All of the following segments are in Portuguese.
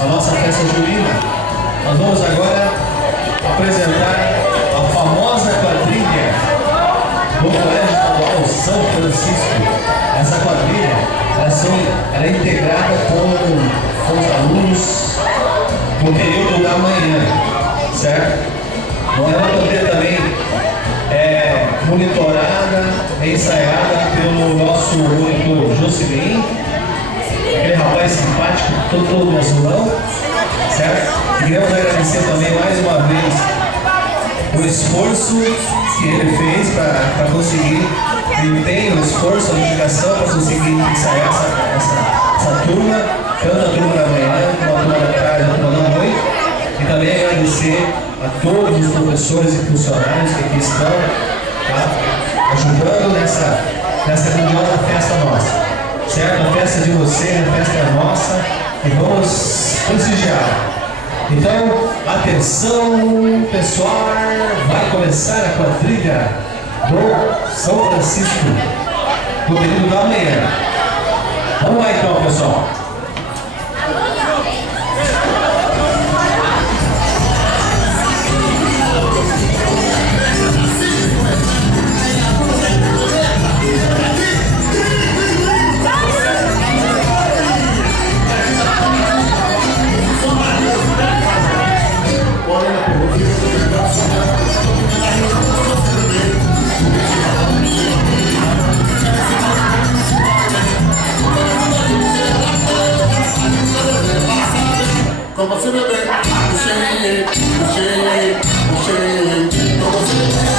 a nossa festa junina, nós vamos agora apresentar a famosa quadrilha do Colégio Estadual São Francisco. Essa quadrilha, ela é integrada com os alunos no período da manhã, certo? Ela também monitorada, ensaiada pelo nosso único Jocelyn, aquele rapaz simpático, todo azulão, certo? E queremos agradecer também mais uma vez o esforço que ele fez para conseguir, o empenho, o esforço, a dedicação para conseguir ensaiar essa turma, tanto a turma da manhã, como a turma da tarde, a turma da noite. E também agradecer a todos os professores e funcionários que aqui estão, tá, ajudando nessa grandiosa festa nossa. Certo? A festa de vocês, a festa é nossa e vamos prestigiar. Então, atenção pessoal, vai começar a quadrilha do São Francisco do período da manhã. Vamos lá então, pessoal. Como se bebe, puxei, puxei, puxei, como se bebe,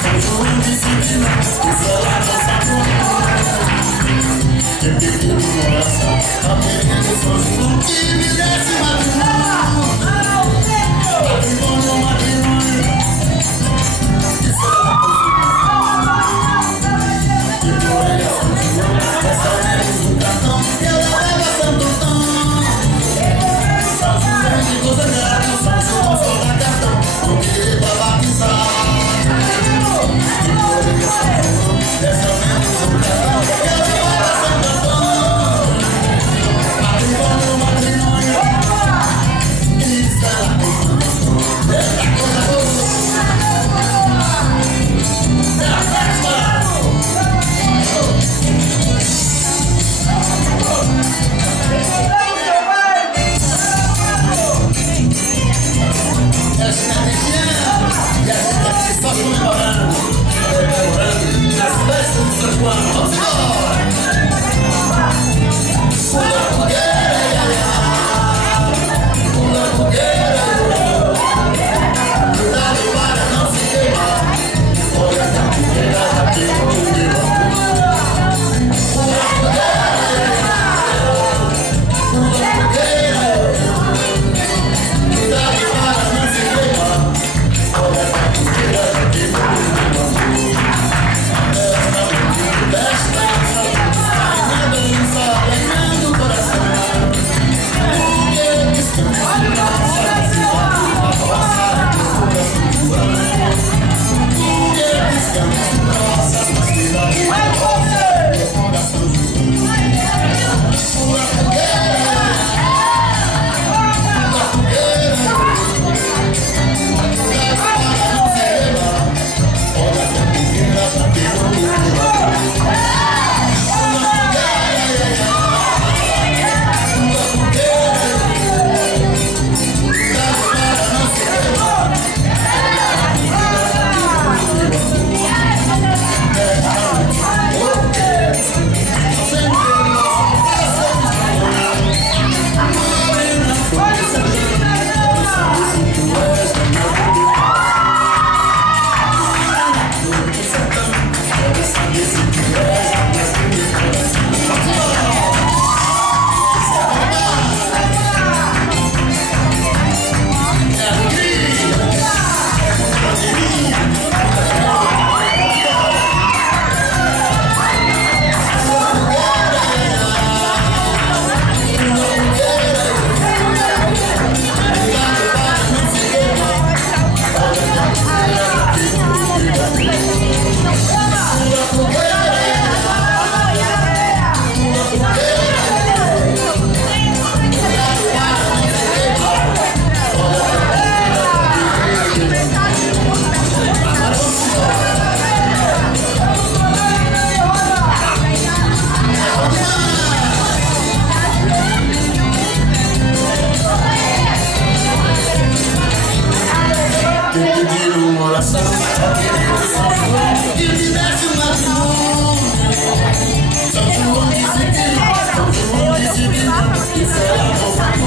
São João disse que não, isso ela não sabe. Eu pedi no coração, a pequena São João que me desse matrimônio. Matrimônio, matrimônio. Isso ela conseguiu. E por ela São João, dessa vez um cartão, e ela leva Santo Antão. São João de coisa grata, São João só dá cartão, porque pra batizar. E por ela São João, dessa vez um cartão, e ela leva Santo Antão. Matrimônio, matrimônio. Isso ela conseguiu. Essa coisa boa. É a festa. Essa energia, e a gente aqui só comemorando as festas de São João. Vamos embora! Pula fogueira, pula fogueira, cuidado para não se queimar. Olha essa fogueira, já queimou o meu amor. Pula fogueira, cuidado para não se queimar. Olha essa fogueira, já queimou o meu amor. Essa fogueira desta ainda dança, alegrando o coração. Porque descansa de nossa cidade, a roça do coração do amor. Porque descansa de nossa cidade, a roça do coração do amor. Pula fogueira, pula fogueira, cuidado para não se queimar. Olha essa fogueira, já queimou o meu amor. Pula fogueira, pula fogueira, cuidado para não se queimar. Eu pedi uma oração, que me desse um matrimônio. São João disse que não, São João disse que não, isso ela não sabe.